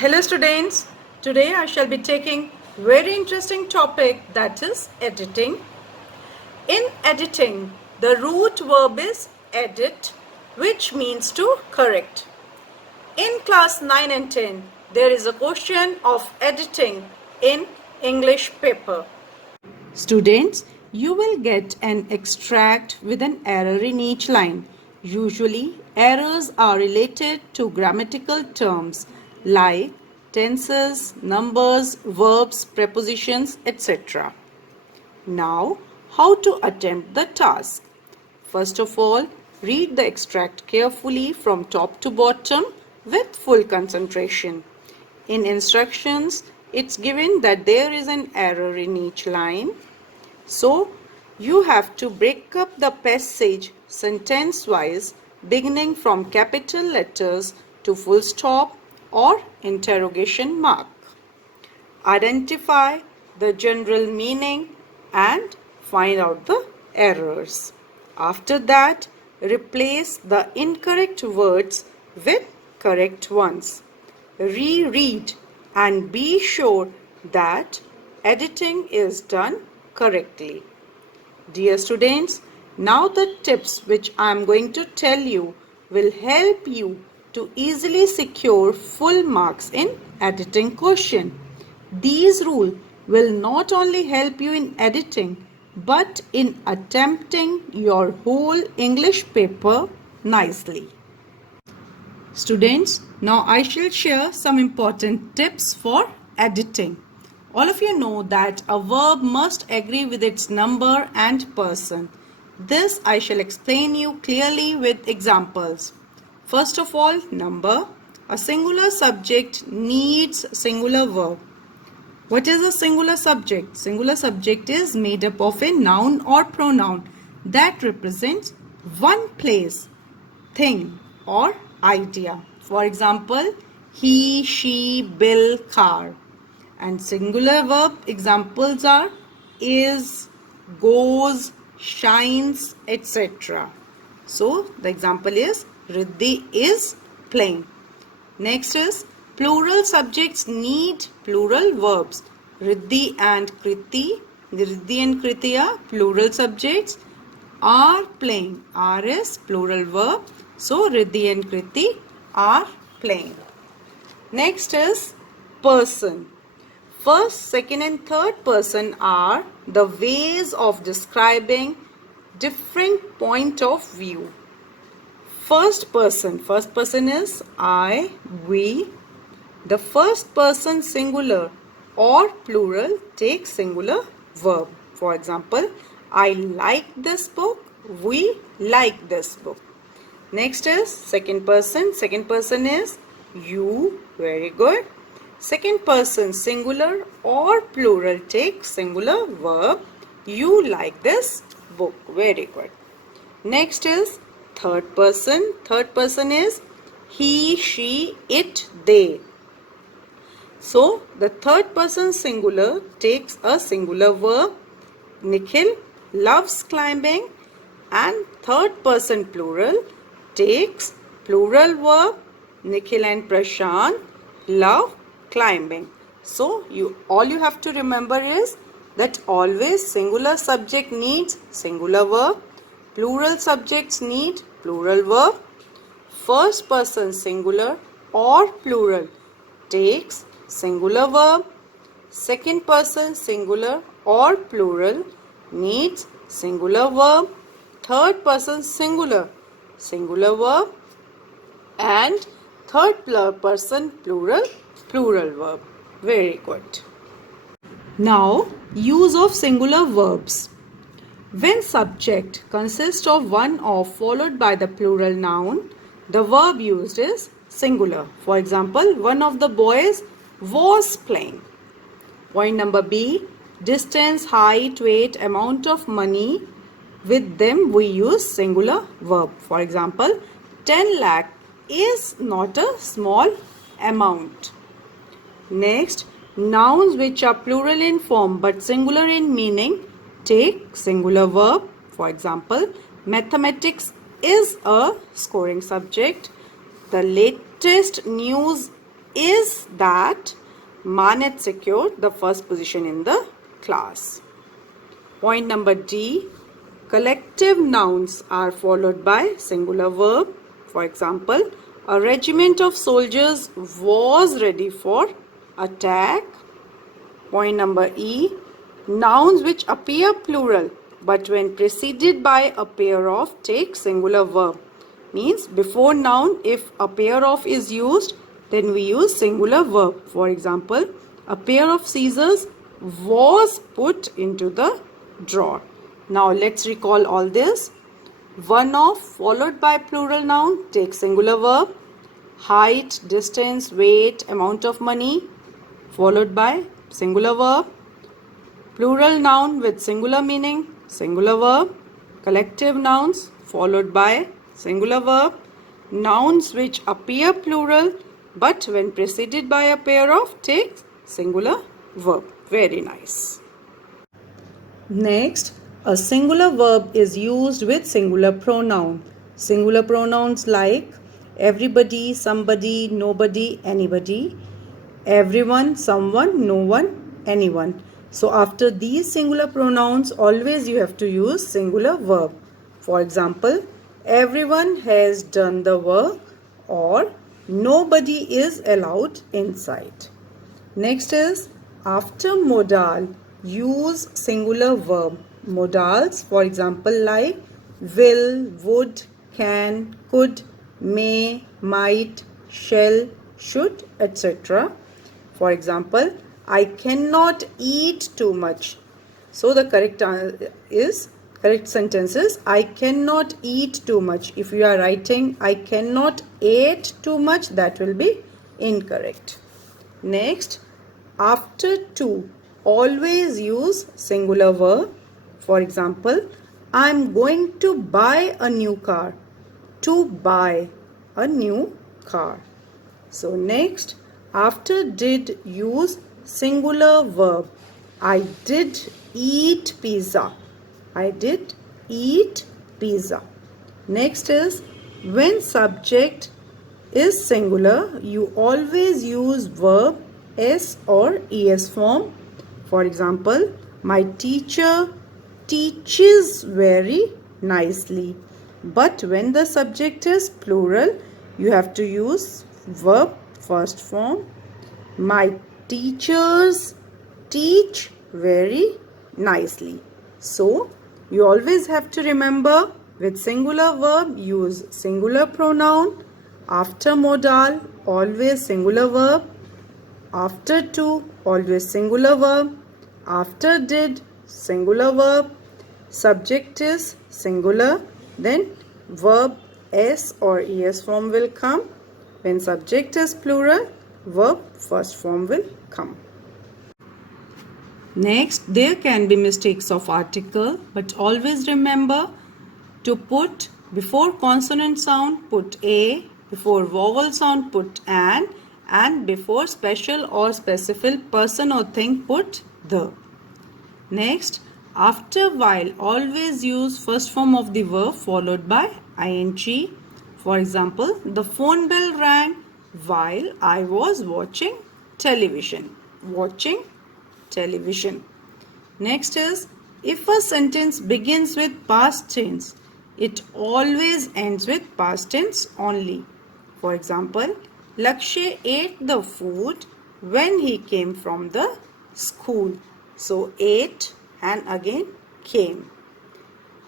Hello students, today I shall be taking very interesting topic, that is editing. In editing, the root verb is edit, which means to correct. In class 9 and 10, there is a question of editing in English paper. Students, you will get an extract with an error in each line. Usually, errors are related to grammatical terms like tenses, numbers, verbs, prepositions, etc. Now, how to attempt the task? First of all, read the extract carefully from top to bottom with full concentration. In instructions, it's given that there is an error in each line. So, you have to break up the passage sentence-wise, beginning from capital letters to full stop or interrogation mark. Identify the general meaning and find out the errors. After that, replace the incorrect words with correct ones. Reread and be sure that editing is done correctly. Dear students, now the tips which I am going to tell you will help you to easily secure full marks in editing question. These rules will not only help you in editing but in attempting your whole English paper nicely. Students, now I shall share some important tips for editing. All of you know that a verb must agree with its number and person. This I shall explain you clearly with examples. First of all, number. A singular subject needs singular verb. What is a singular subject? Singular subject is made up of a noun or pronoun that represents one place, thing or idea. For example, he, she, Bill, car. And singular verb examples are is, goes, shines, etc. So the example is Riddhi is playing. Next is plural subjects need plural verbs. Riddhi and Kriti. Riddhi and Kriti are plural subjects. Are playing. Are is plural verb. So Riddhi and Kriti are playing. Next is person. First, second and third person are the ways of describing different point of view. First person is I, we. The first person singular or plural takes singular verb. For example, I like this book, we like this book. Next is second person is you, very good. Second person singular or plural takes singular verb. You like this book. Very good. Next is third person. Third person is he, she, it, they. So the third person singular takes a singular verb. Nikhil loves climbing. And third person plural takes plural verb. Nikhil and Prashant love climbing. So all you have to remember is that always singular subject needs singular verb, plural subjects need plural verb, first person singular or plural takes singular verb, second person singular or plural needs singular verb, third person singular verb, and third person plural verb. Very good. Now, use of singular verbs. When subject consists of one of followed by the plural noun, the verb used is singular. For example, one of the boys was playing. Point number B, distance, height, weight, amount of money. With them we use singular verb. For example, 10 lakh is not a small amount. Next, nouns which are plural in form but singular in meaning take singular verb. For example, mathematics is a scoring subject. The latest news is that Manet secured the first position in the class. Point number D. Collective nouns are followed by singular verb. For example, a regiment of soldiers was ready for attack. Point number E. Nouns which appear plural but when preceded by a pair of take singular verb. Means before noun, if a pair of is used, then we use singular verb. For example, a pair of scissors was put into the drawer. Now let's recall all this. One of followed by plural noun, take singular verb. Height, distance, weight, amount of money followed by singular verb. Plural noun with singular meaning, singular verb. Collective nouns followed by singular verb. Nouns which appear plural but when preceded by a pair of take singular verb. Very nice. Next, a singular verb is used with singular pronoun. Singular pronouns like everybody, somebody, nobody, anybody, everyone, someone, no one, anyone. So after these singular pronouns, always you have to use singular verb. For example, everyone has done the work or nobody is allowed inside. Next is after modal, use singular verb. Modals, for example, like will, would, can, could, may, might, shall, should, etc. For example, I cannot eat too much. So the correct sentence is I cannot eat too much. If you are writing I cannot eat too much, that will be incorrect. Next, after to, always use singular verb. For example, I am going to buy a new car. To buy a new car. So next, after did, use singular verb. I did eat pizza. I did eat pizza. Next is when subject is singular, you always use verb S or ES form. For example, my teacher teaches very nicely. But when the subject is plural, you have to use verb first form. My teachers teach very nicely. So, you always have to remember with singular verb, use singular pronoun. After modal, always singular verb. After to, always singular verb. After did, singular verb. Subject is singular. Then verb S or ES form will come. When subject is plural, verb first form will come. Next, there can be mistakes of article, but always remember to put before consonant sound, put a, before vowel sound, put an, and before special or specific person or thing, put the. Next, after while, always use first form of the verb followed by ing. For example, the phone bell rang while I was watching television. Watching television. Next is, if a sentence begins with past tense, it always ends with past tense only. For example, Lakshay ate the food when he came from the school. So, ate and again came.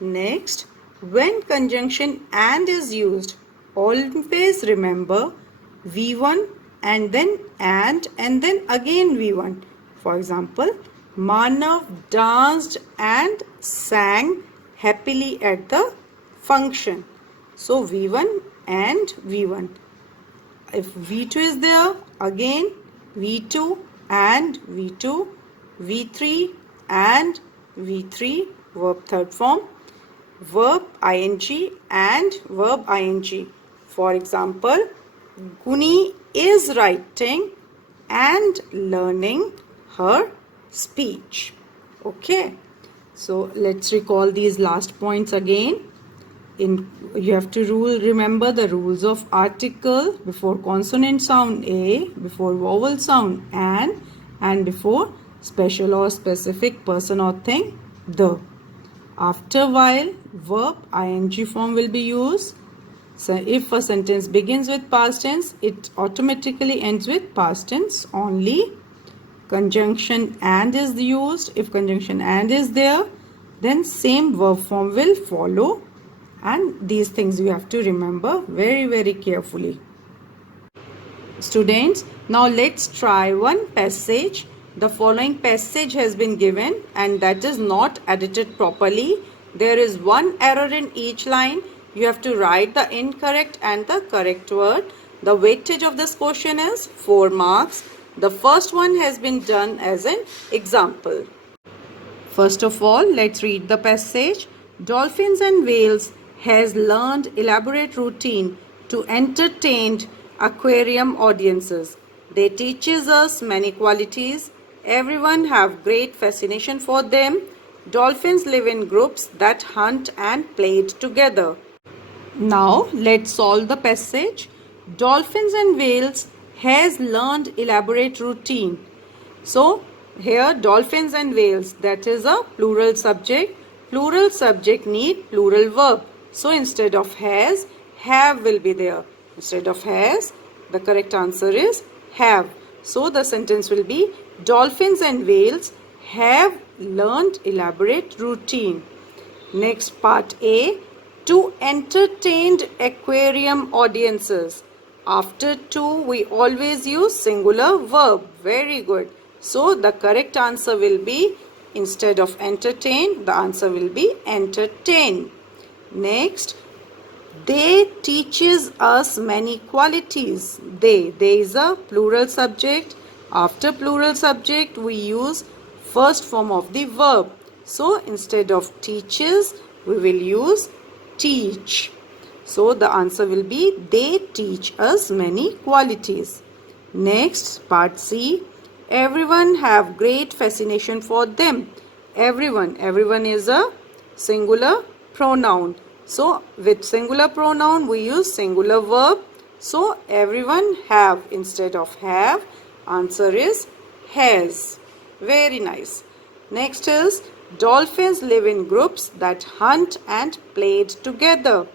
Next, when conjunction and is used, always remember V1 and then and then again V1. For example, Manav danced and sang happily at the function. So V1 and V1. If V2 is there, again V2 and V2, V3 and V3, verb third form, verb ing and verb ing. For example, Guni is writing and learning her speech. Okay, so let's recall these last points again. You have to remember the rules of article: before consonant sound a, before vowel sound an, and before special or specific person or thing the. After while, verb ing form will be used. So if a sentence begins with past tense, it automatically ends with past tense only. Conjunction and is used. If conjunction and is there, then same verb form will follow, and these things you have to remember very carefully. Students, now let's try one passage. The following passage has been given and that is not edited properly. There is one error in each line. You have to write the incorrect and the correct word. The weightage of this question is 4 marks. The first one has been done as an example. First of all, let's read the passage. Dolphins and whales has learned elaborate routine to entertain aquarium audiences. They teaches us many qualities. Everyone have great fascination for them. Dolphins live in groups that hunt and play together. Now let's solve the passage. Dolphins and whales has learned elaborate routine. So here dolphins and whales, that is a plural subject. Plural subject need plural verb. So instead of has, have will be there. Instead of has, the correct answer is have. So the sentence will be dolphins and whales have learned elaborate routine. Next part A, to entertain aquarium audiences. After to, we always use singular verb. Very good. So the correct answer will be, instead of entertain, the answer will be entertain. Next, they teaches us many qualities. They is a plural subject. After plural subject, we use first form of the verb. So instead of teaches, we will use teach. So the answer will be they teach us many qualities. Next, part C. Everyone have great fascination for them. Everyone is a singular pronoun. So with singular pronoun we use singular verb. So everyone have instead of have, answer is has. Very nice. Next is dolphins live in groups that hunt and play together.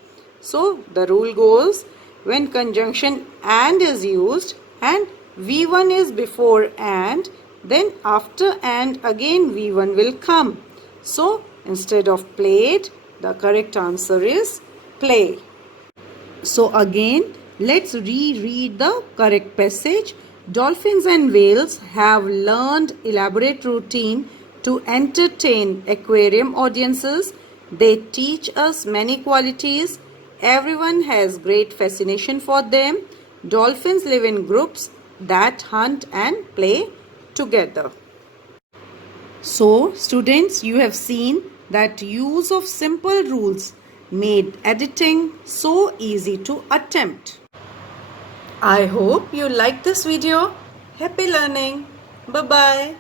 So the rule goes, when conjunction and is used and V1 is before and, then after and again V1 will come. So instead of played, the correct answer is play. So again, let's reread the correct passage. Dolphins and whales have learned elaborate routine to entertain aquarium audiences. They teach us many qualities. Everyone has great fascination for them. Dolphins live in groups that hunt and play together. So, students, you have seen that use of simple rules made editing so easy to attempt. I hope you liked this video. Happy learning. Bye-bye.